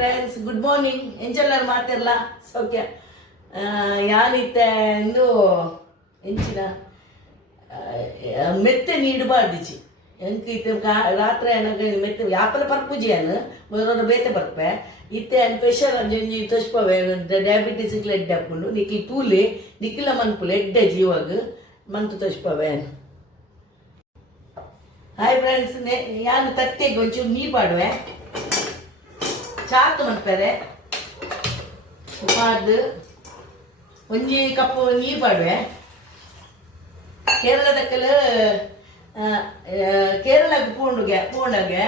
Friends, good morning. ಎಂಚೆಲ್ಲರೂ ಮಾಡ್ತಿರಲ್ಲ ಸೌಖ್ಯ. ಯಾನಿತ್ತೆ ಎಂದು ಎಂಚಿನ ಮೆತ್ತೆ ನೀಡಬಾರ್ದಿಚ್ಚಿ ಎಂಕ್ ಇತ್ತೆ ರಾತ್ರಿ ನನಗೆ ಮೆತ್ತೆ ಯಾಪಲ ಪರ್ಪುಜಿಯನ್ ಮೊದಲ ಬೇತೆ ಬರ್ಪೆ ಇತ್ತೆ ಸ್ಪೆಷಲ್ ಅಂಜಿ ತೋಚ್ಪವೆ ಡಯಾಬಿಟಿಸ್ ಎಡ್ಡೆ ಹಾಕೊಂಡು ನಿಖಿಲ್ ತೂಲಿ ನಿಖಿಲ ಮನ್ಪುಲು ಎಡ್ಡೆ ಜೀವಾಗ ಮಂತು ತೋಚ್ಪವೆ. ಹಾಯ್ ಫ್ರೆಂಡ್ಸ್, ಯಾನು ತಟ್ಟೆಗೆ ಒಂಚೂರು ನೀರು ಪಾಡುವೆ ಚಾತು ಮನ್ಪೇರೆ ಪಾಡ್ದು ಒಂಜಿ ಕಪ್ಪು ನೀರು ಪಾಡುವೆ. ಕೇರಳದಕ್ಕಲ ಕೇರಳಕ್ಕೆ ಪೋಂಡಾಗೆ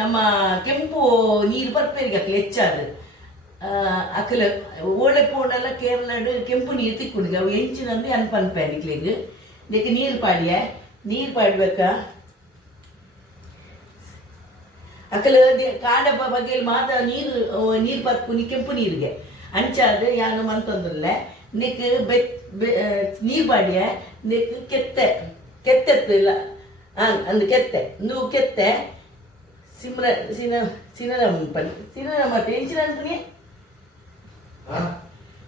ನಮ್ಮ ಕೆಂಪು ನೀರು ಬರ್ಪೇರಿಗೆ ಅಕ್ಕಲು ಹೆಚ್ಚಾದ ಅಕ್ಕಲ ಓಳೆ ಪೋಂಡಲ್ಲ ಕೇರಳ ಕೆಂಪು ನೀರು ತಿಕ್ಕೊಂಡಿಗೆ ಅವು ಹೆಂಚಿನಂದು ಅನ್ಪನ್ಪೆ ನಿಕ್ಲಿಗೆ ಇದಕ್ಕೆ ನೀರು ಪಾಡ್ಬೇಕಾ ಅಕ್ಕಲ ಕಾಂಡ ಬಗ್ಗೆ ಮಾತ ನೀರು ಬರ್ಪುನಿ ಕೆಂಪು ನೀರಿಗೆ ಅಂಚಾದ ಯಾನು ಮಂತಂದ್ರಲ್ಲ ನೆಕ್ ನೀರು ಪಾಡಿಯ ನೆಕ್ ಕೆತ್ತೆತ್ತು ಇಲ್ಲ ಅಂದು ಕೆತ್ತೆ ನೀವು ಕೆತ್ತೆ ಸಿನರ ಮತ್ತೆ ಎಂಚಿನ ಅನ್ಪುನಿ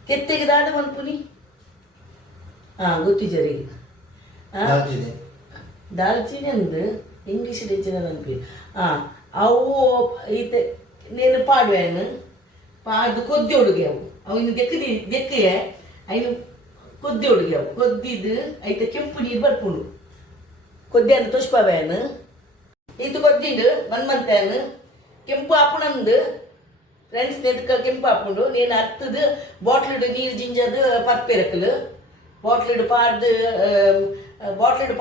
ಕೆತ್ತೆಗೆ ದಾಡ ಮನ್ಪುನಿ ಗೊತ್ತಿಜರಿ ದಾಲ್ಚಿನಿ ಅಂದು ಇಂಗ್ಲೀಷ್ ಹೆಚ್ಚಿನ ಅನ್ಪಿ ಅವು ಈತೆ ನೇನು ಪಾಡುವೆನು ಪಾಡ್ದು ಕೊದ್ದಿ ಹುಡುಗಿ ಅವು ಇನ್ನು ದೆಕ್ಕಗೆ ಐನು ಕೊದ್ದಿ ಹುಡುಗಿ ಅವು ಕೊದ್ದಿದ್ದು ಐತೆ ಕೆಂಪು ನೀರು ಬರ್ಪುಂಡು ಕೊದ್ದಿ ಅಂತ ತುಷ್ಪವೇನು ಇದು ಕೊದ್ದಿಂಡು ಮನ್ಮಂತೇನು ಕೆಂಪು ಹಾಪುಣಂದು ಫ್ರೆಂಡ್ಸ್ ನೆದಕ ಕೆಂಪು ಹಾಪುಂಡು ನೀನು ಹತ್ತದು ಬಾಟ್ಲಿಡು ನೀರು ಜಿಂಜದು ಪರ್ಪೆರಕಲು ಬಾಟ್ಲಿಡು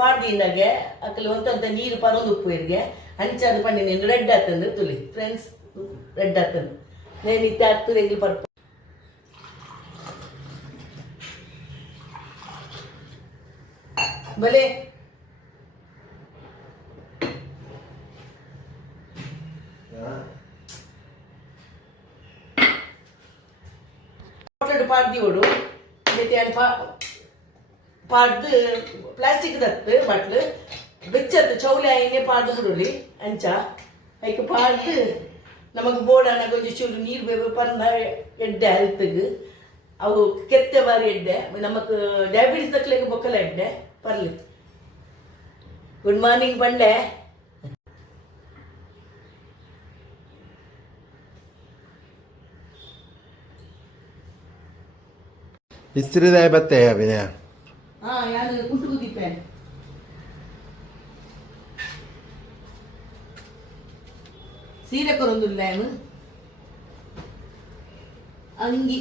ಪಾಡ್ದಿಂದಾಗೆ ಅಕ್ಕಲು ಒಂತ ನೀರು ಪರೊಂದು ಉಪ್ಪು ಇರ್ಗೆ ಅಂಚಾದ ಪಂಡಿ ನೀನು ರೆಡ್ ಆಗ್ತಂದು ತುಳಿ ಫ್ರೆಂಡ್ಸ್ ರೆಡ್ ಆಗ್ತಂದು నేను ఇస్తే అత్తు దగ్గర పరుపు భలే ಪಾಡ್ದಿವಡು ಪಾಡ್ದು ಪ್ಲಾಸ್ಟಿಕ್ ದತ್ತು ಬಟ್ಲು ಬೆಚ್ಚತ್ತು ಚೌಲೆ ಐನೇ ಪಾಡ್ದು ಬಿಡುಲಿ ಅಂಚ ಐಕೆ ಪಾಡ್ದು ನಮಗೆ ಬೋಡಾನ ಕೊಂಚ ಚೂರು ನೀರು ಬೇಕು ಪರ್ನ ಎಡ್ಡೆ ಹೆಲ್ತ್ಗೆ ಅವು ಕೆತ್ತೆ ಬಾರಿ ಎಡ್ಡೆ ನಮಕ್ ಡಯಾಬಿಟಿಸ್ ತಕ್ಲಿಕ್ಕೆ ಬೊಕ್ಕಲ ಎಡ್ಡೆ ಪರ್ಲಿ. ಗುಡ್ ಮಾರ್ನಿಂಗ್ ಬಂಡೆ. ಇಸ್ತ್ರಿದಾಯ ಬತ್ತೆ ಅಭಿನಯ ಯಾರು ಕುಂಟು ಕುದಿಪ್ಪೆ ಸೀರೆ ಕೊರೊಂದುಲ್ಲ ಅಂಗಿ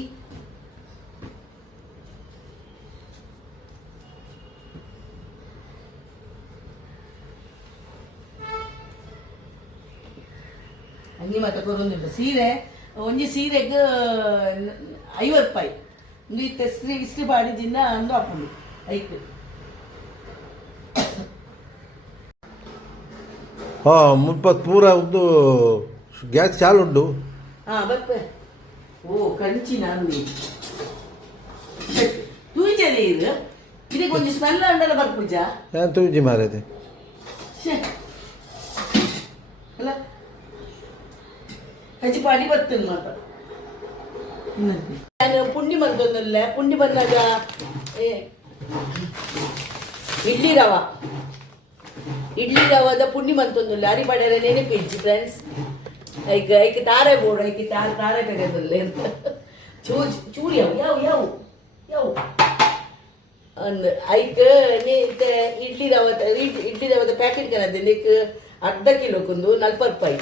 ಅಂಗಿ ಮತ್ತೆ ಕೊರೊಂದುಲ್ಲ ಸೀರೆ ಒಂಜಿ ಸೀರೆಗೆ 50 ರೂಪಾಯಿ ಒಂದು ಇಸ್ತ್ರಿ ಬಾಡಿಜಿಂದ ಅಂದು ಹಾಕೊಂಡು ಐಕು ಮುಪ್ಪತ್ತು ಪೂರ ಒಂದು ಗ್ಯಾಸ್ ಚಾಲು ಉಂಟು ಬರ್ಪೆ ಓ ಕಂಚಿ ನಾನು ತೂಜದೆ ಇದು ಇದಕ್ಕೆ ಒಂದು ಸ್ಮೆಲ್ ಅಂಡಲ್ಲ ಬರ್ಪೂಜ ಏನು ತೂಜಿ ಮಾರದೆ ಅಲ್ಲ ಕಚ್ಚಿ ಪಾಡಿ ಬರ್ತದೆ ಮಾತ್ರ ನಾನು ಪುಂಡಿ ಬಂದೊಂದಲ್ಲ ಪುಂಡಿ ಬಂದಾಗ ಇಡ್ಲಿ ರವದ ಪುಂಡಿ ಮಂತೊಂದುಲ್ಲ ಅರಿಬಾಡೆರ ನೆನಪಿಜ್ಜಿ ಫ್ರೆಂಡ್ಸ್ ಐಕೆ ತಾರೆ ಬೋರ್ಡ್ ಐಕೆ ತಾರೆ ತೆಗೆದಲ್ಲ ಅಂತ ಚೂರಿ ಯಾವ ಅಂದ್ ಐಕೆ ಇಡ್ಲಿ ರವದ ಪ್ಯಾಕೆಟ್ ಕನದೆ ನೀಕ್ ಅರ್ಧ ಕಿಲೋಕ್ಕೊಂದು 40 ರೂಪಾಯಿ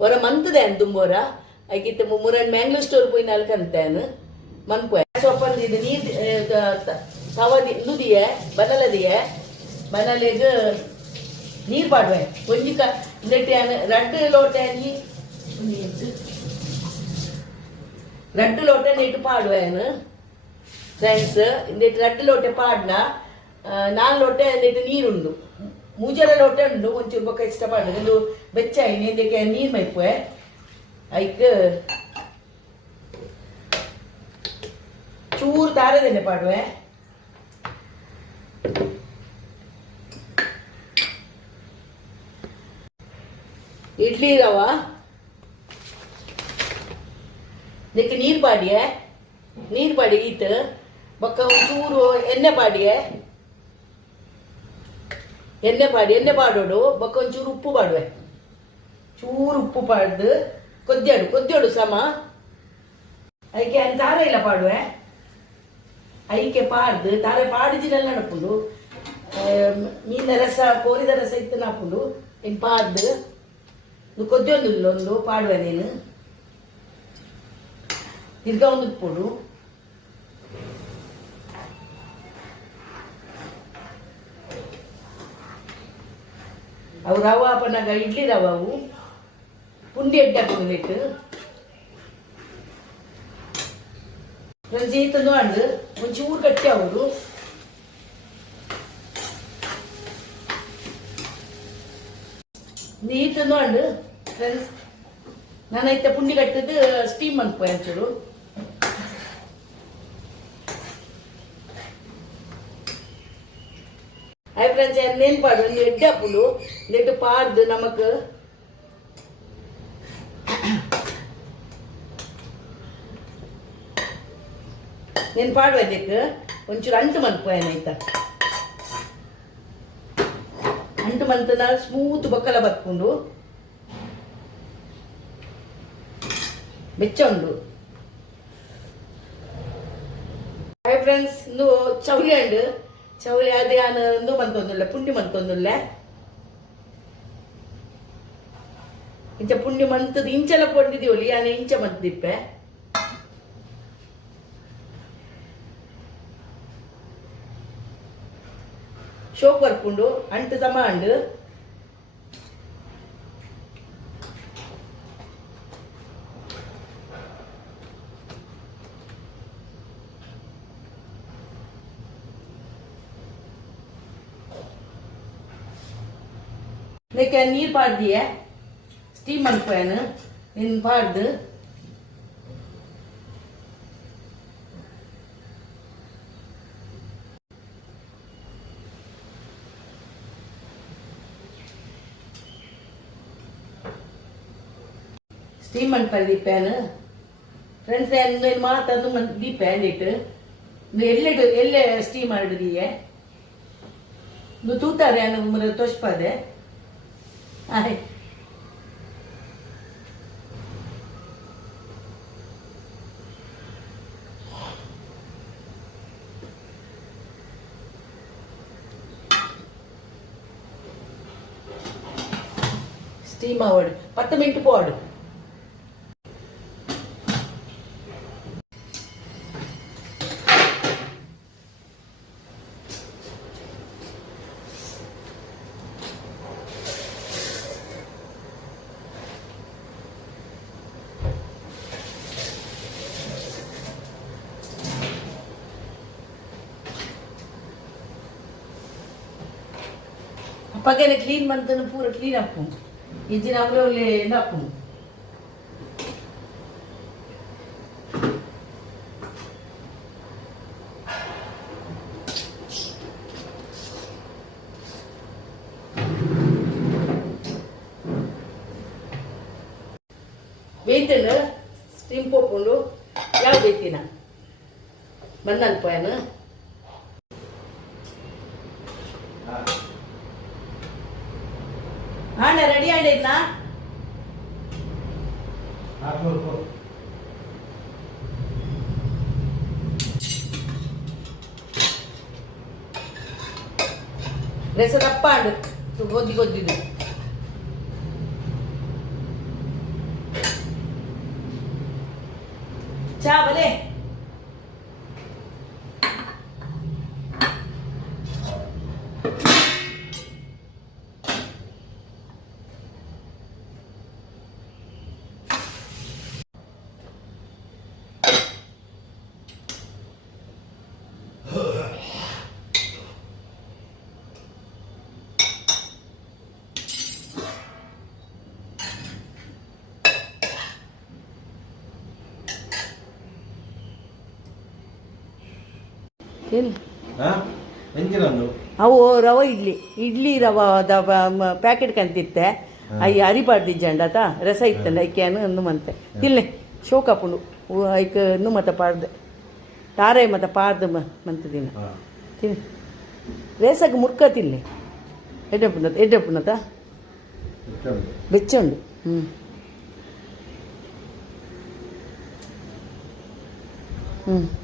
ಹೊರ ಮಂತದೆ ಅಂತ ತುಂಬೋರ ಐಕಿತ್ತ ಮೂರನ್ ಮ್ಯಾಂಗ್ಳೂರ್ ಸ್ಟೋರ್ ಪೋಯಿ ನಾಲ್ಕಂತೇನು ಮನ್ಪೋಯ ಸೊಪ್ಪಂದಿದ್ದು ನೀರು ತವದಿ ನುದಿಯೇ ಬನಲೆಗೆ ನೀರು ಪಾಡುವೆ ಒಂಜಿ ರಡ್ಡು ಲೋಟ ನೆಟ್ಟು ಪಾಡುವೆನು ಫ್ರೆಂಡ್ಸ್ ನೆಟ್ಟು ರಡ್ಡು ಲೋಟೆ ಪಾಡ್ನ 4 ಲೋಟ ನೆಟ್ಟು ನೀರುಂಡು ಮೂಜಲ ಲೋಟ ಉಂಡು ಒಂಚೂರು ಬೊಕ್ಕ ಇಷ್ಟಪಡ್ಡು ಒಂದು ಬೆಚ್ಚ ಇದಕ್ಕೆ ನೀರು ಮೈಪುವೆ ಐಕ್ ಚೂರು ತಾರದೆಣ್ಣೆ ಪಾಡುವೆ ಇಡ್ಲಿ ರವ ಇದಕ್ಕೆ ನೀರು ಪಾಡಿಯೇ ನೀರು ಪಾಡಿ ಈತ ಬೊಕ್ಕ ಒಂಚೂರು ಎಣ್ಣೆ ಪಾಡಿಯೇ ಎಣ್ಣೆ ಪಾಡೋಡು ಬೊಕ್ಕ ಒಂಚೂರು ಉಪ್ಪು ಪಾಡುವೆ ಚೂರು ಉಪ್ಪು ಪಾಡ್ದು ಕೊದ್ದಿಯೋಡು ಸಮ ಅದಕ್ಕೆ ತಾರೆ ಇಲ್ಲ ಪಾಡುವೆ ಐಕೆ ಪಾಡ್ದು ತಾರೆ ಪಾಡಿಜಿನೆಲ್ಲ ನಡ್ಕೊಂಡು ಮೀನ ರಸ ಕೋರಿದ ರಸ ಇತ್ತು ನಾಪುಂಡು ಇನ್ನು ಪಾಡ್ದು ಕೊದ್ದಿಯೊಂದು ಒಂದು ಪಾಡುವೆ ನೀನು ತಿರ್ಗಾ ಒಂದು ಉಪ್ಪುಡು ಅವು ರವ ಪನ್ನಾಗ ಇಡ್ಲಿ ರವ ಅವು ಪುಂಡಿ ಎಡ್ಡೆ ಹಾಕೋದಿಟ್ಟು ಜೀತನು ಹಣ್ಣು ಒಂಚೂರು ಗಟ್ಟಿ ಅವರು ನೀತನು ಹಣ್ಣು ಫ್ರೆಂಡ್ಸ್ ನಾನೈತೆ ಪುಂಡಿ ಕಟ್ಟಿದ್ದು ಸ್ಟೀಮ್ ಅನ್ಪೋಯ್ ಒಂಚೂರು ಹಾಯ್ ಫ್ರೆಂಡ್ಸ್ ಎಣ್ಣೆನ್ ಪಾಡು ಒಂದು ಎಡ್ಡೆ ಹಾಪುಲು ನೆಟ್ಟು ಪಾಡ್ದು ನಮಕ್ నేను పాడవేదికు ಒಂಚೂರು ಅಂಟು ಮನ್ಪೋಯನಾಯ್ತ ಅಂಟು ಮಂತನ ಸ್ಮೂತ್ ಬೊಕ್ಕಲ ಬತ್ಕೊಂಡು ಬೆಚ್ಚ ಉಂಡು ಹಾಯ್ ಫ್ರೆಂಡ್ಸ್ ಇಂದು ಚೌಲಿ ಉಂಡು ಚೌಲಿ ಅದೇ ಇಂದು ಮಂತೊಂದುಲ್ಲ ಪುಂಡಿ ಮಂತೊಂದುಲ್ಲ ಇಂಚ ಪುಂಡಿ ಮಂತದ ಇಂಚೆಲ್ಲ ಪೊಂಡಿದೀವಲ್ಲಿ ಯಾನೆ ಇಂಚ ಮಂತಿಪ್ಪೆ ಶೋಕ್ ಬರ್ಕೊಂಡು ಅಂಟು ಸಮ ಅಂಡು ಇದಕ್ಕೆ ನೀರು ಪಾಡ್ದಿಯೇ ಸ್ಟೀಮ್ ಅನ್ಕೋಯನು ನಿನ್ನ ಪಾಡ್ದು ಸ್ಟೀಮ್ ಅನ್ಪಲ್ ದೀಪ್ಯಾನು ಫ್ರೆಂಡ್ಸ್ నేను ಮಾತಾಡು ದೀಪ್ಯಾನ್ ಇಟ್ಟು ಎಲ್ಲೆ ಸ್ಟೀಮ್ ಮಾಡಿದೀಯೇ నువ్వు తూతారే నువ్వు తోసిపోదే ఆయ్ స్టీమ్ ఆవాడు 10 మినిట్ పోడు ಪಗನೆ ಕ್ಲೀನ್ ಮಂತನ ಪೂರ ಕ್ಲೀನ್ ಹಾಕು ಇಜ್ಜಿನ ಅವಳೆ ಒಳ್ಳೆ ಹಾಕು ಬೇಯ್ತೇನೆ ಸ್ಟೀಮ್ ಪೋಕೊಂಡು ಯಾವ ಬೇಯ್ತೀನ ಬಂದನ್ಪೋಯನು ಆಂಡ ರೆಡಿ ಆಂಡಿದ್ನಾ ರೆಸ ದಪ್ಪ ಆಂಡು ಗೊದ್ದಿದ್ದು ಚಾ ಬಲೆ ಅವು ರವ ಇಡ್ಲಿ ರವ ಪ್ಯಾಕೆಟ್ ಕಂತಿತ್ತೆ ಅಯ್ಯ ಅರಿಬಾರ್ದಿಜ್ಜಂಡತ ರಸ ಇತ್ತಲ್ಲ ಐಕ್ಯಾನು ಅಂದು ಮಂತೆ ತಿನ್ನೆ ಶೋಕಾಪುಂಡು ಐಕ್ ಇನ್ನು ಮತ್ತೆ ಪಾಡ್ದೆ ತಾರೆ ಮತ್ತೆ ಪಾಡ್ದು ಮಂತ್ ದಿನ ತಿನ್ ರೇಸಕ್ಕೆ ಮುರ್ಕ ತಿನ್ನಿ ಎಡ್ಡೆಪ್ಪುನತ ಬೆಚ್ಚುಂಡು ಹ್ಞೂ